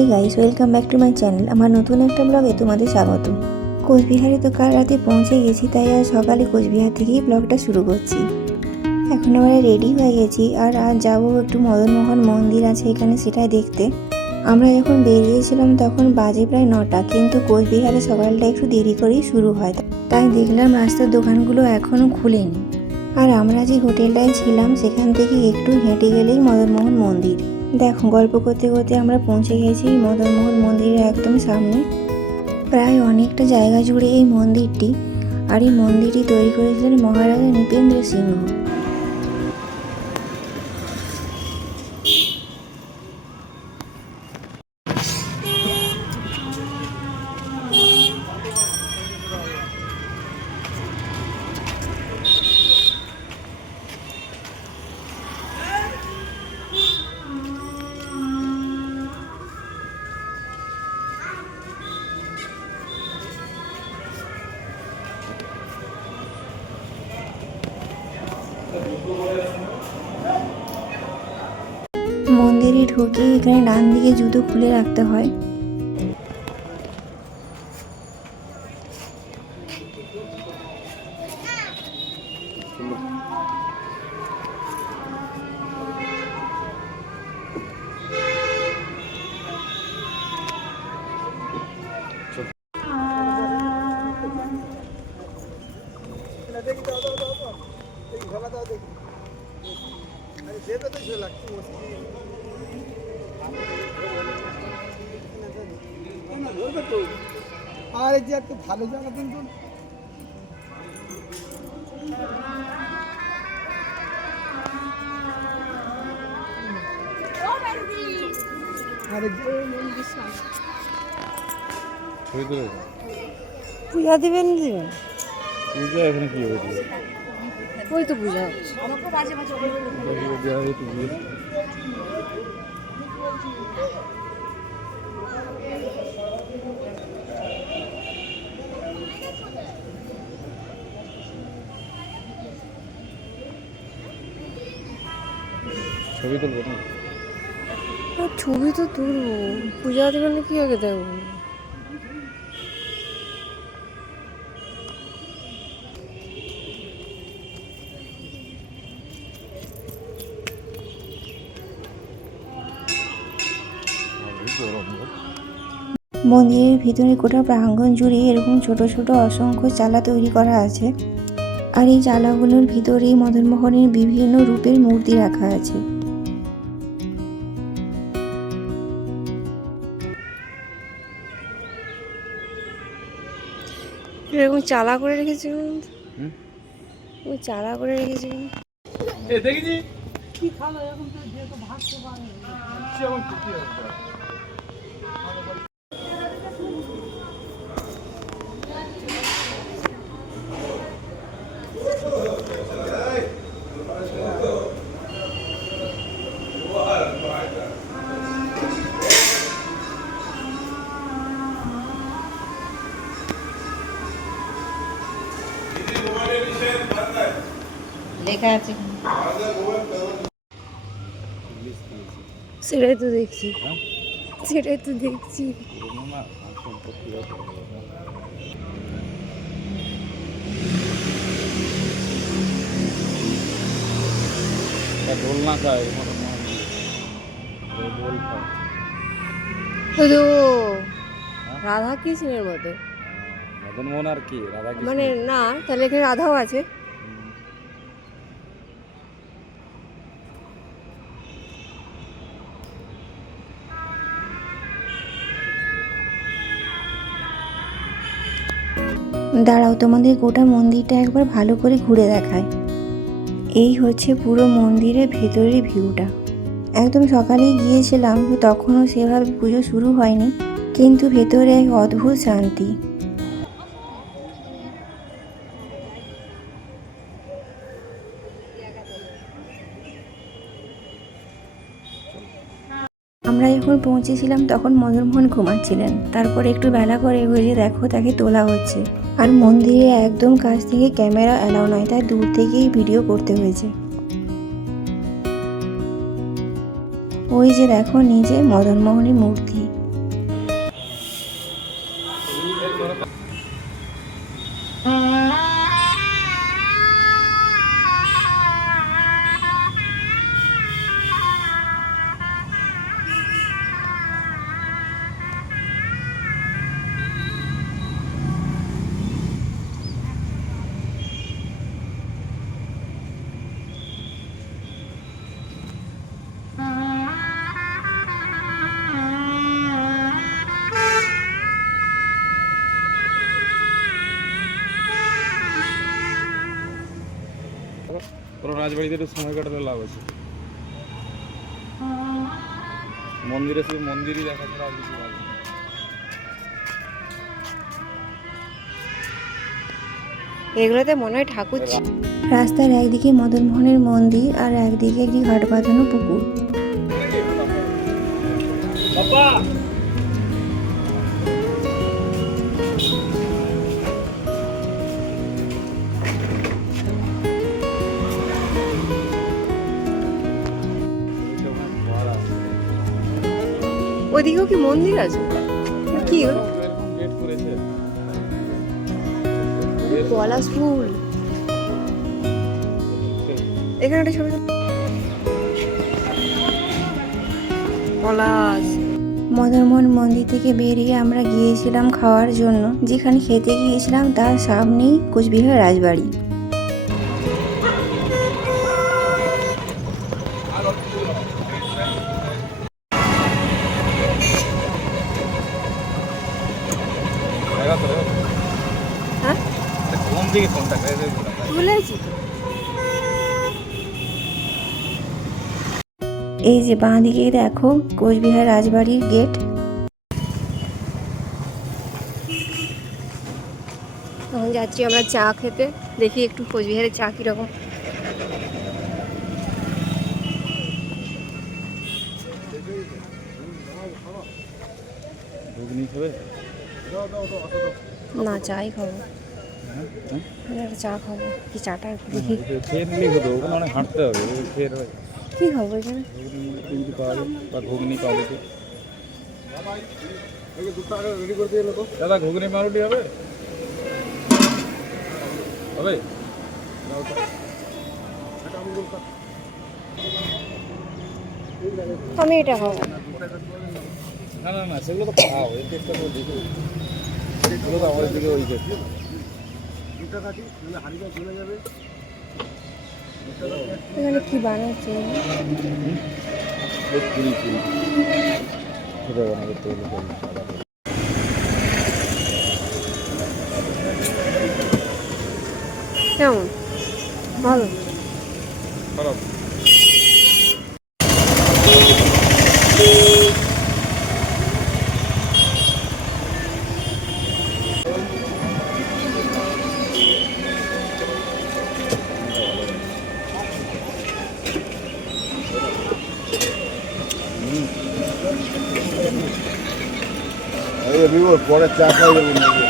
Hi guys, welcome back to my channel. আমার নতুন একটা ব্লগে তোমাদের স্বাগত। কোচবিহারে তো কাল রাতে পৌঁছে গেছি, তাই আজ সকালে কোচবিহার থেকেই ব্লগটা শুরু করছি। এখন আমরা রেডি হয়ে গেছি আর আজ যাবো একটু মদনমোহন মন্দির আছে এখানে, সেটাই দেখতে। আমরা যখন বেরিয়েছিলাম তখন বাজে প্রায় 9টা, কিন্তু কোচবিহারে সকালটা একটু দেরি করেই শুরু হয়, তাই দেখলাম রাস্তার দোকানগুলো এখনও খুলেনি। আর আমরা যে হোটেলটায় ছিলাম সেখান থেকে একটু হেঁটে গেলেই মদনমোহন মন্দির। দেখো, গল্প করতে করতে আমরা পৌঁছে গেছি মদনমোহন মন্দিরের একদম সামনে। প্রায় অনেকটা জায়গা জুড়ে এই মন্দিরটি, আর এই মন্দিরটি তৈরি করেছিলেন মহারাজা নৃপেন্দ্র সিংহ। মন্দিরে ঢুকে এখানে ডান দিকে জুতো খুলে রাখতে হয়। আর এই যে একটু ভালো জায়গা কিন্তু পূজা দিবেন দিবেন পূজা এখানে কি হবে? ওই তো পূজা হচ্ছে। ছবি তুলবো না? ছবি তো তুলবো, পূজা দিবেন কি আগে দেবো? মন্দিরের ভিতরে গোটা প্রাঙ্গণ জুড়ে এরকম ছোট ছোট অসংখ্য চালা তৈরি করা আছে, আর এই চালাগুলোর ভিতরেই মদনমোহনের বিভিন্ন রূপের মূর্তি রাখা আছে। এরকম চালা করে রেখেছে, ওই চালা করে রেখেছে। দেখেছি কি খালো এখন তো যেহেতু ভাগতে পারে লেখা আছে, সেটাই তো দেখছি, সেটাই তো দেখছি। দোলনা খায় রাধা কৃষ্ণের মতো, মদনমোহন আর কি রাধা মানে না, তাহলে এখানে রাধাও আছে। দাঁড়াও, তোমাদের গোটা মন্দিরটা একবার ভালো করে ঘুরে দেখায়। এই হচ্ছে পুরো মন্দিরের ভেতরের ভিউটা। একদম সকালেই গিয়েছিলাম, তো তখনও সেভাবে পুজো শুরু হয়নি, কিন্তু ভেতরে এক অদ্ভুত শান্তি। আমরা যখন পৌঁছেছিলাম তখন মদনমোহন ঘুমাচ্ছিলেন। তারপর একটু বেলা করে ওই যে দেখো, তাকে তোলা হচ্ছে। আর মন্দিরের একদম কাছ থেকে ক্যামেরা অ্যালাউ নয়, তাই দূর থেকেই ভিডিও করতে হয়েছে। ওই যে দেখো নিচে মদনমোহনের মূর্তি। রাজবাড়িতে একটু সময় কাটালে লাভ আছে। মন্দিরে শুধু মন্দিরই দেখা ছাড়া আর কিছু লাভ নেই। এগুলোতে মনে হয় ঠাকুর ছিল। রাস্তার একদিকে মদনমোহনের মন্দির আর একদিকে একটি ঘাট বাঁধানো পুকুর। ওইদিকেও কি মন্দির আছে? কি ওগুলো? এরকম গেট করেছে। পলাশ ফুল। এখানে একটা ছবি তুল। পলাশ। মদনমোহন মন্দির থেকে বেরিয়ে আমরা গিয়েছিলাম খাওয়ার জন্য। যেখানে খেতে গিয়েছিলাম তার সামনেই কোচবিহার রাজবাড়ি। হ্যাঁ কোন দিকে কোনটা তুলেছি তো। এই যে বাঁ দিকে দেখো কোচবিহার রাজবাড়ির গেট। এখন যাচ্ছি আমরা চা খেতে, দেখি একটু কোচবিহারের চা কীরকম। ঘুগনি খাবে? না চাই খাবো, একটা চা খাবো। কি চাটা একটু দেখি খেয়ে নিলেই হতো, ওখানে অনেক হাঁটতে হবে, খেয়ে হয়। কি খাবো এখানে। ঘুগনি পাওয়া যায় বা ঘুগনি পাওয়া যেত। দাদা ঘুগনি পাউরুটি হবে? হবে? আমি এটা খাবো। না না না, সেগুলো তো খাও, এর কেকটা তো দেখো, সেগুলো তো আমাদের দিকে ওই কেক। এখানে কি বানাচ্ছে? পুরি পুরি সেটা বানাবে তৈরি করে সাদা করে। কেমন? ভালো। খারাপ? পরে চা খাই যাবো।